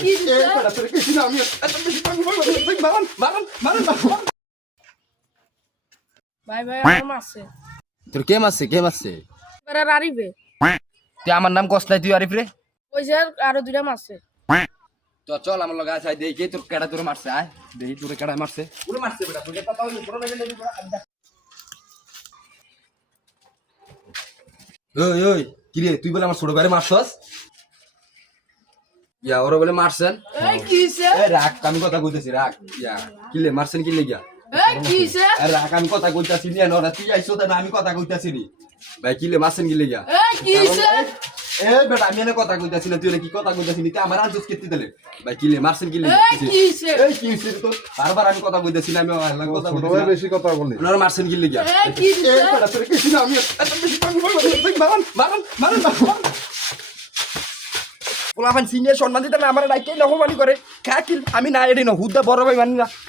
কি দিছে আমি ভাই ভাই আমার মারছে তোর কে মারছে এবার আর আরিবে তুই আমার নাম কস নাই তুই আরিফ রে ওই যে আরো দুইটা মারছে তো চল আমার লগে আয় দেখি তোর কেডা তোর মারছে আয় দেখি তোর কেডা মারছে পুরো মারছে বেটা তোকে কথা হইলো পুরো মেরে নেবি ওই ওই কি রে তুই বলে আমার ছোট ভাইরে মারছস ইয়া ওরা বলে মারছেন এই কি দিছে এ রাখ আমি কথা কইতেছি রাখ ইয়া কিলে মারছেন কি লাগিয়া এই কি দিছে আরে রাখ আমি কথা কইতাছি নি না তুই আইছো না আমি কথা কইতাছি নি ভাই কিলে মারছেন কি লাগিয়া এই কি দিছে এ বেটা আমি এনে কথা কইতাছি না তুই কি কথা কইতাছি নি তুই আমার আজ কেটে দিলে ভাই কিলে মারছেন কি লাগিয়া এই কি দিছে এই কি হইছে তো বারবার আমি কথা কইতাছি না আমি আল্লাহ কথা ছোট কইতাছি ভাই বেশি কথা বলে ওনারা মারছেন কি লাগিয়া এই কি দিছে এ বেটা তোর কিছু না আমি এত বেশি পানি বলবো মারন পোলাপান সিনিয়র সম্মান দিতে না আমার রাইকে নহমানি করে কাকিল আমি না এডি না হুদা বড় ভাই মানি না